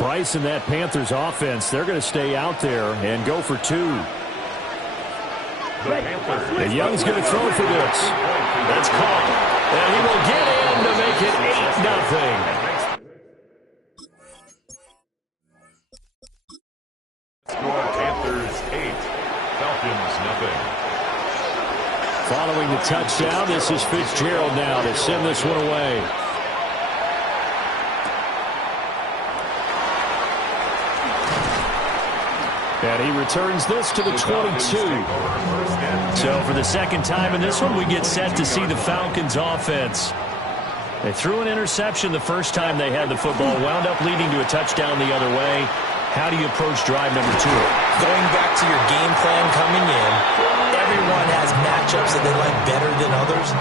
Bryce and that Panthers offense, they're going to stay out there and go for two. And Young's going to throw for this. That's caught. And he will get in to make it 8-0. Score Panthers 8, Falcons 0. Following the touchdown, this is Fitzgerald now to send this one away. And he returns this to the 22. So for the second time in this one, we get set to see the Falcons offense. They threw an interception the first time they had the football, wound up leading to a touchdown the other way. How do you approach drive number 2? Going back to your game plan coming in, everyone has matchups that they like better than others.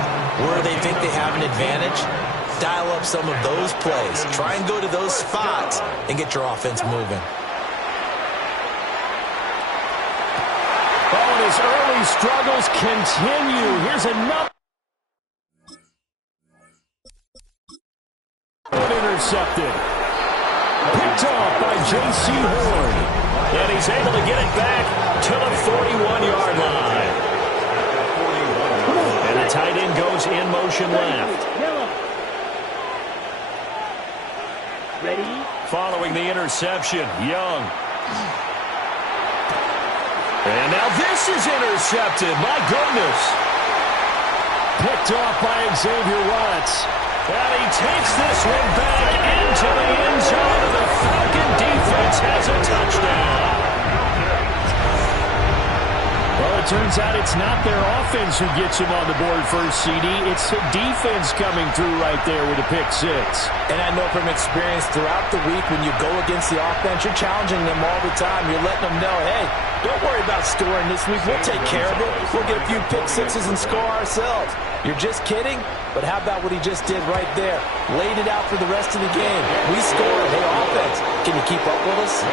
Where they think they have an advantage, dial up some of those plays. Try and go to those spots and get your offense moving. Oh, and his early struggles continue. Here's another. Intercepted. Picked off by J.C. Horn. And he's able to get it back to the 41-yard line. And the tight end goes in motion left. Ready? Following the interception, Young. And now this is intercepted. My goodness. Picked off by Xavier Watts. And he takes this one back into the end zone. The Falcon defense has a touchdown. Well, it turns out it's not their offense who gets him on the board first, CD. It's the defense coming through right there with a pick six. And I know from experience throughout the week when you go against the offense, you're challenging them all the time. You're letting them know, hey, don't worry about scoring this week. We'll take care of it. We'll get a few pick sixes and score ourselves. You're just kidding? But how about what he just did right there? Laid it out for the rest of the game. We scored. Hey, offense, can you keep up with us?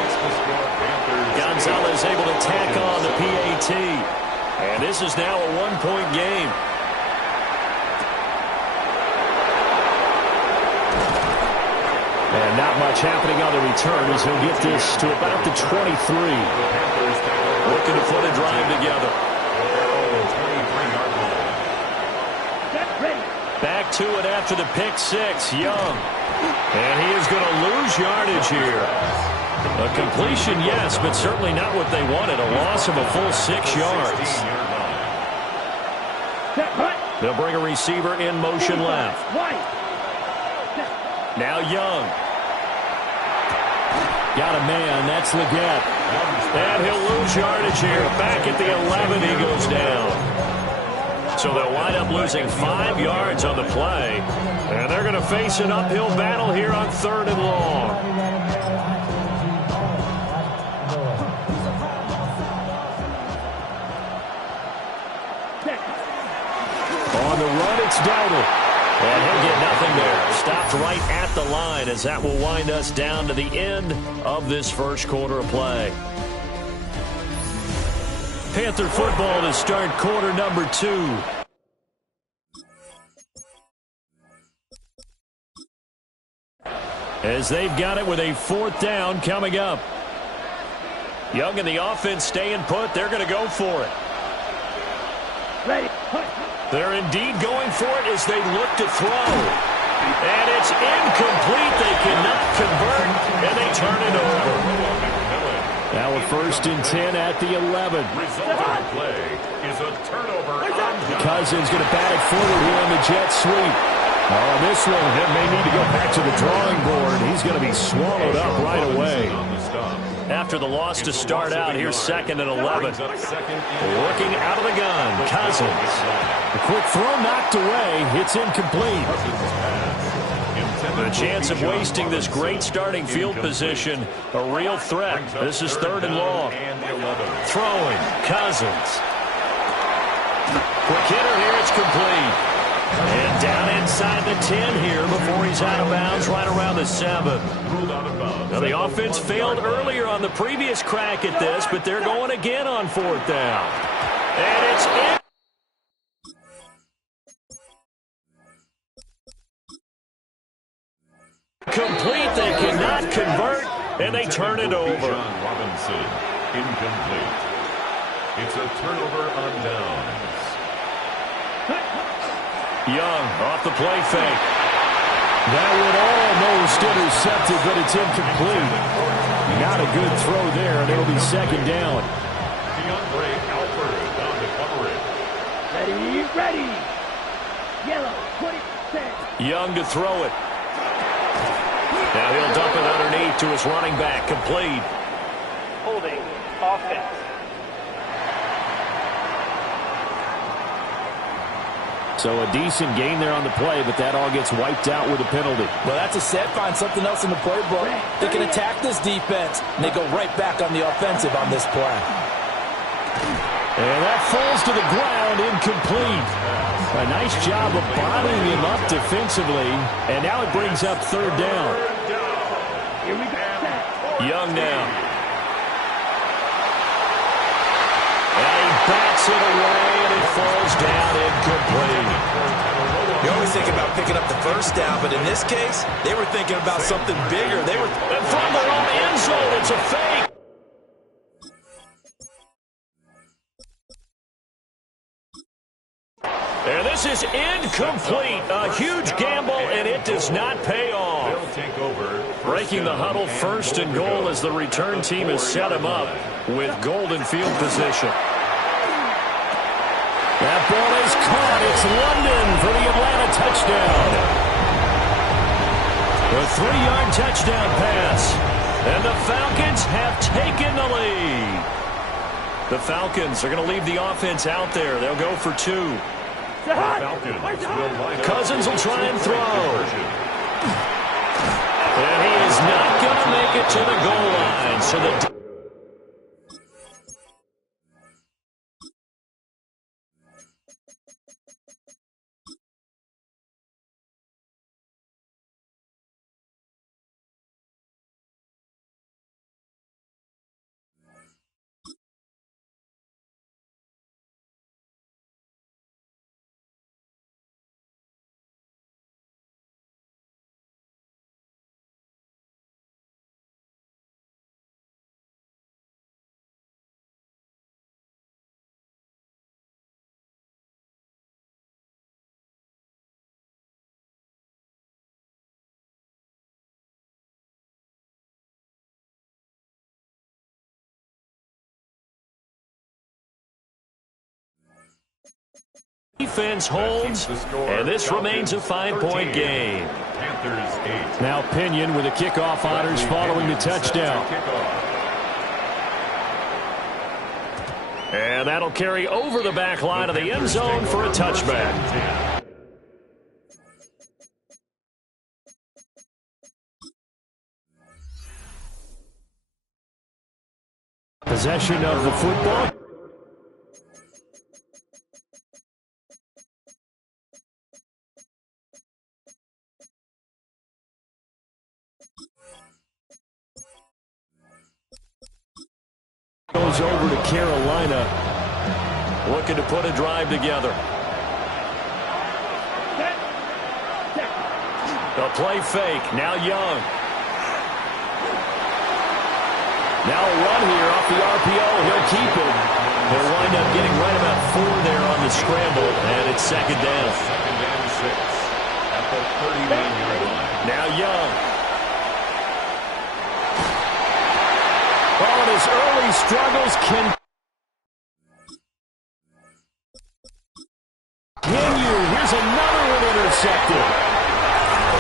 Gonzalez able to tack on the PAT. And this is now a one-point game. And not much happening on the return as he'll get this to about the 23. Looking to put a drive together. Back to it after the pick six, Young. And he is going to lose yardage here. A completion, yes, but certainly not what they wanted. A loss of a full 6 yards. They'll bring a receiver in motion left. Now Young. Got a man, that's Legette. And he'll lose yardage here. Back at the 11, he goes down. So they'll wind up losing 5 yards on the play. And they're going to face an uphill battle here on 3rd and long. On the run, it's Dowdle. And he'll get nothing there. Stopped right at the line as that will wind us down to the end of this first quarter of play. Panther football to start quarter number 2. As they've got it with a 4th down coming up. Young and the offense staying put. They're going to go for it. Ready. They're indeed going for it as they look to throw. And it's incomplete. They cannot convert, and they turn it over. Now a 1st and 10 at the 11. Resulting play is a turnover. Cousins going to bat it forward here on the jet sweep. On this one, he may need to go back to the drawing board. He's going to be swallowed up right away. After the loss to start out, here's 2nd and 11. Looking out of the gun, Cousins. A quick throw knocked away. It's incomplete. The chance of wasting this great starting field position, a real threat. This is 3rd and long. Throwing, Cousins. Quick hitter here, it's complete. And down inside the 10 here before he's out of bounds right around the 7. Now the offense failed earlier on the previous crack at this, but they're going again on 4th down. And it's in. Complete, they cannot convert, and they turn it over. Bijan Robinson, incomplete. It's a turnover on downs. Young off the play fake. That would almost intercepted, but it's incomplete. Not a good throw there, and it'll be second down. DeAndre Alford on the coverage. Ready. Yellow, 20%. Young to throw it. Now he'll dump it underneath to his running back, complete. Holding offense. So a decent gain there on the play, but that all gets wiped out with a penalty. Well, that's a set. Find something else in the playbook. They can attack this defense, and they go right back on the offensive on this play. And that falls to the ground, incomplete. A nice job of bottling him up defensively, and now it brings up third down. Here we go. Young now. And he backs it away, and it falls down incomplete. You always think about picking up the first down, but in this case, they were thinking about something bigger. They were from their own end zone. It's a fake. And this is incomplete. A huge gamble, and it does not pay off. They'll take over. Breaking the huddle, first and goal as the return team has set him up with golden field position. That ball is caught. It's London for the Atlanta touchdown. A 3-yard touchdown pass. And the Falcons have taken the lead. The Falcons are going to leave the offense out there. They'll go for 2. Cousins will try and throw. And he is not going to make it to the goal line. So the defense holds, and this remains a 5-point game. Panthers 8. Now Pinion with the kickoff honors following the touchdown. And that'll carry over the back line of the end zone for a touchback. Possession of the football. Goes over to Carolina, looking to put a drive together. The play fake, now Young. Now a run here off the RPO, he'll keep it. He'll wind up getting right about 4 there on the scramble, and it's second down. Second and 6 at the 39-yard line. Now Young. Oh, and his early struggles continue. Here's another one intercepted.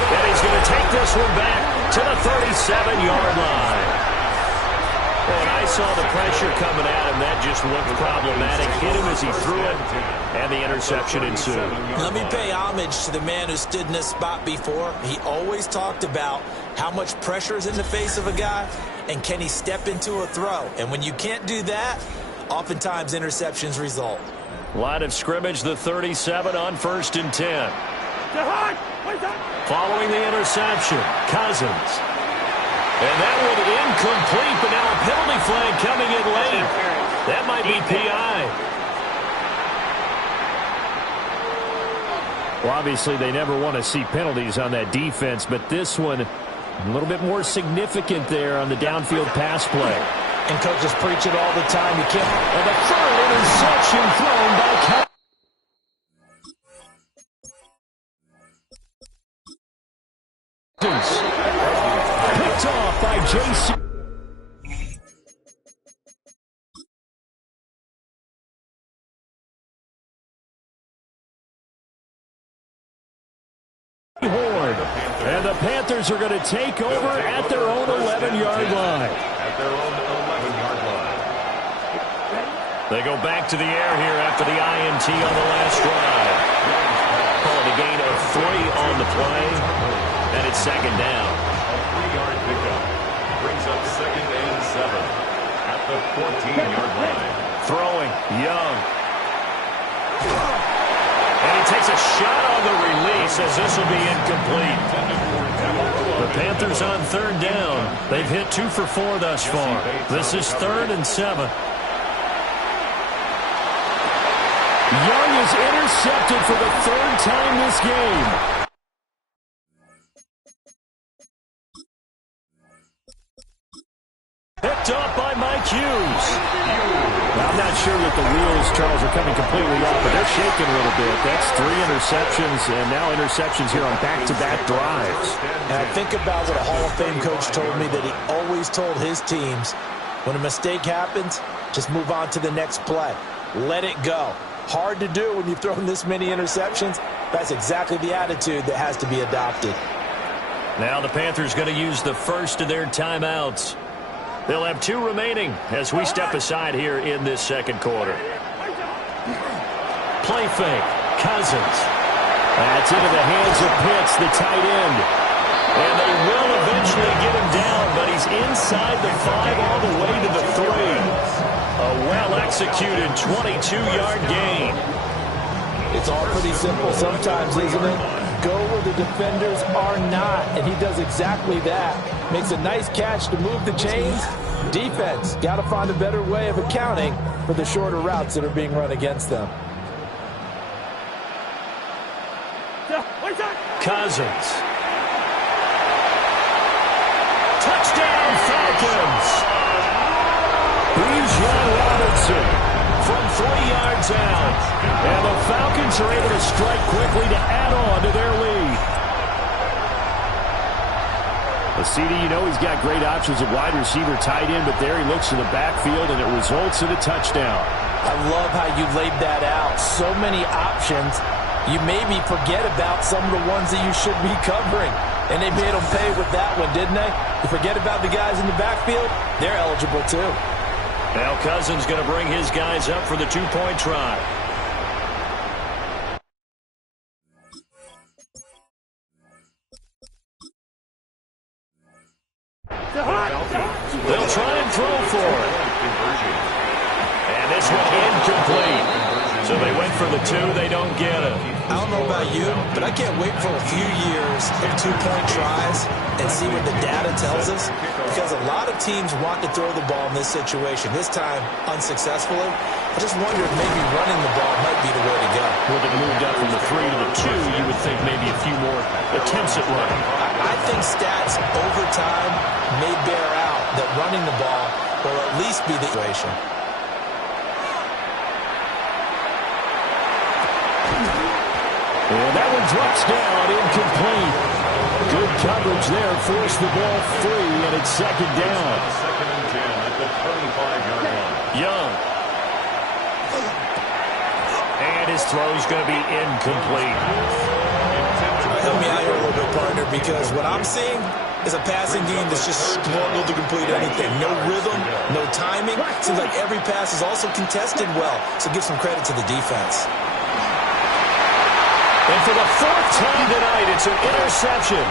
And he's going to take this one back to the 37-yard line. And I saw the pressure coming at him. That just looked problematic. Hit him as he threw it, and the interception ensued. Let me pay homage to the man who stood in this spot before. He always talked about how much pressure is in the face of a guy, and can he step into a throw? And when you can't do that, oftentimes interceptions result. Line of scrimmage, the 37 on 1st and 10. Following the interception, Cousins. And that one incomplete, but now a penalty flag coming in late. That might be PI. Well, obviously they never want to see penalties on that defense, but this one A little bit more significant there on the downfield pass play. And coaches preach it all the time. You can't. And the third interception thrown by Cousins. Picked off by J.C. Horn. And the Panthers are going to take over at their own 11-yard line. At their own 11-yard line. They go back to the air here after the INT on the last drive. Calling a gain of 3 on the play, and it's second down. A 3-yard pickup brings up 2nd and 7 at the 14-yard line. Throwing, Young. And he takes a shot on the release as this will be incomplete. The Panthers on 3rd down. They've hit 2 for 4 thus far. This is 3rd and 7. Young is intercepted for the 3rd time this game. Picked up by Mike Hughes. I'm not sure that the wheels, Charles, are coming completely off, but they're shaking a little bit. That's 3 interceptions, and now interceptions here on back-to-back drives. And I think about what a Hall of Fame coach told me, that he always told his teams, when a mistake happens, just move on to the next play. Let it go. Hard to do when you've thrown this many interceptions. That's exactly the attitude that has to be adopted. Now the Panthers going to use the first of their timeouts. They'll have 2 remaining as we step aside here in this second quarter. Play fake. Cousins. That's into the hands of Pitts, the tight end. And they will eventually get him down, but he's inside the 5 all the way to the 3. A well-executed 22-yard gain. It's all pretty simple sometimes, isn't it? Go where the defenders are not, and he does exactly that. Makes a nice catch to move the chains. Defense, got to find a better way of accounting for the shorter routes that are being run against them. Cousins. Touchdown, Falcons. Bijan Robinson from 3 yards out. And the Falcons are able to strike quickly to add on to their lead. CD, you know he's got great options at wide receiver, tight end, but there he looks to the backfield, and it results in a touchdown. I love how you laid that out. So many options. You maybe forget about some of the ones that you should be covering. And they made them pay with that one, didn't they? You forget about the guys in the backfield, they're eligible too. Now Cousins going to bring his guys up for the 2-point try. They'll try and throw for it. And this one incomplete. So they went for the 2, they don't get it. I don't know about you, but I can't wait for a few years of 2-point tries and see what the data tells us. Because a lot of teams want to throw the ball in this situation. This time, unsuccessfully. I just wonder if maybe running the ball might be the way to go. With it moved up from the 3 to the 2, you would think maybe a few more attempts at running. I think stats over time may bear out that running the ball will at least be the situation. And that one drops down, incomplete. Good coverage there, forced the ball free, and it's second down. 2nd and 10 at the 35-yard line. Young. And his throw's going to be incomplete. Help me out here a little bit, partner, because what I'm seeing is a passing game that's just struggled to complete anything. No rhythm, no timing. Seems like every pass is also contested well, so give some credit to the defense. And for the 4th time tonight, it's an interception.